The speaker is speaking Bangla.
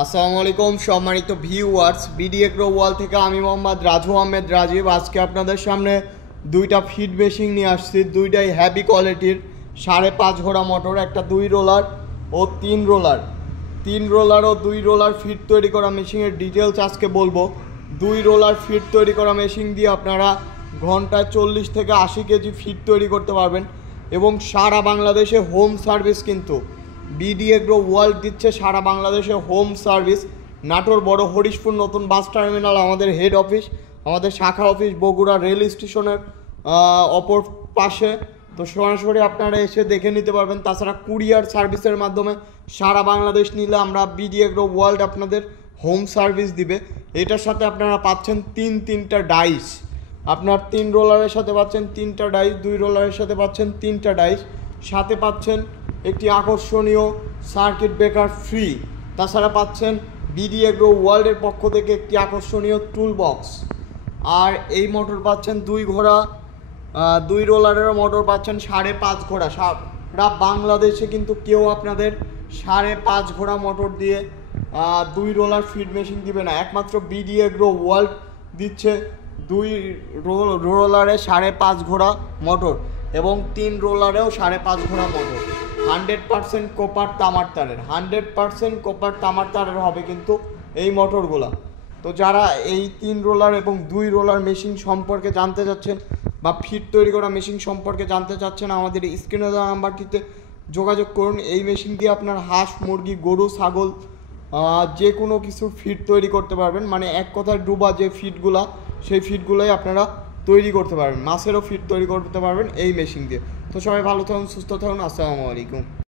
আসসালামু আলাইকুম সম্মানিত ভিউয়ার্স, বিডি এগ্রো ওয়াল থেকে আমি মোহাম্মদ রাজু আহমেদ রাজীব। আজকে আপনাদের সামনে দুইটা ফিড মেশিন নিয়ে আসছি। দুইটাই হ্যাভি কোয়ালিটির 5.5 ঘোড়া মোটর, একটা 2 রোলার ও 3 রোলার। 3 রোলার ও 2 রোলার ফিড তৈরি করা মেশিনের ডিটেলস আজকে বলবো। 2 রোলার ফিড তৈরি করা মেশিন দিয়ে আপনারা ঘন্টায় 40 থেকে 80 কেজি ফিড তৈরি করতে পারবেন এবং সারা বাংলাদেশে হোম সার্ভিস কিন্তু বিডি এগ্রো ওয়ার্ল্ড দিচ্ছে। সারা বাংলাদেশে হোম সার্ভিস। নাটোর বড় হরিশপুর নতুন বাস টার্মিনাল আমাদের হেড অফিস, আমাদের শাখা অফিস বগুড়া রেল স্টেশনের অপর পাশে। তো সরাসরি আপনারা এসে দেখে নিতে পারবেন। তাছাড়া কুরিয়ার সার্ভিসের মাধ্যমে সারা বাংলাদেশ নিলে আমরা বিডি এগ্রো ওয়ার্ল্ড আপনাদের হোম সার্ভিস দিবে। এটার সাথে আপনারা পাচ্ছেন তিনটা ডাইস। আপনার 3 রোলারের সাথে পাচ্ছেন 3টা ডাইস, 2 রোলারের সাথে পাচ্ছেন 3টা ডাইস, সাথে পাচ্ছেন একটি আকর্ষণীয় সার্কিট ব্রেকার ফ্রি। তাছাড়া পাচ্ছেন বিডি এগ্রো ওয়ার্ল্ডের পক্ষ থেকে একটি আকর্ষণীয় টুল বক্স। আর এই মোটর পাচ্ছেন 2 ঘোড়া, 2 রোলারেরও মোটর পাচ্ছেন 5.5 ঘোড়া। সারা বাংলাদেশে কিন্তু কেউ আপনাদের 5.5 ঘোড়া মোটর দিয়ে 2 রোলার ফিড মেশিন দিবে না। একমাত্র বিডি এগ্রো ওয়ার্ল্ড দিচ্ছে 2 রোলারে 5.5 ঘোড়া মোটর এবং 3 রোলারেও 5.5 ঘোড়া মোটর। 100% কপার তামার তারের, 100% কপার তামার তারের হবে কিন্তু এই মোটরগুলা। তো যারা এই 3 রোলার এবং 2 রোলার মেশিন সম্পর্কে জানতে চাচ্ছেন বা ফিড তৈরি করা মেশিন সম্পর্কে জানতে চাচ্ছেন, আমাদের স্ক্রিনে দেওয়া নাম্বারটিতে যোগাযোগ করুন। এই মেশিন দিয়ে আপনার হাঁস, মুরগি, গরু, ছাগল যে কোনো কিছু ফিড তৈরি করতে পারবেন। মানে এক কথায় ডুবা যে ফিডগুলা, সেই ফিডগুলোই আপনারা তৈরি করতে পারবেন। মাছেরও ফিড তৈরি করতে পারবেন এই মেশিন দিয়ে। তো সবাই ভালো থাকুন, সুস্থ থাকুন। আসসালামু আলাইকুম।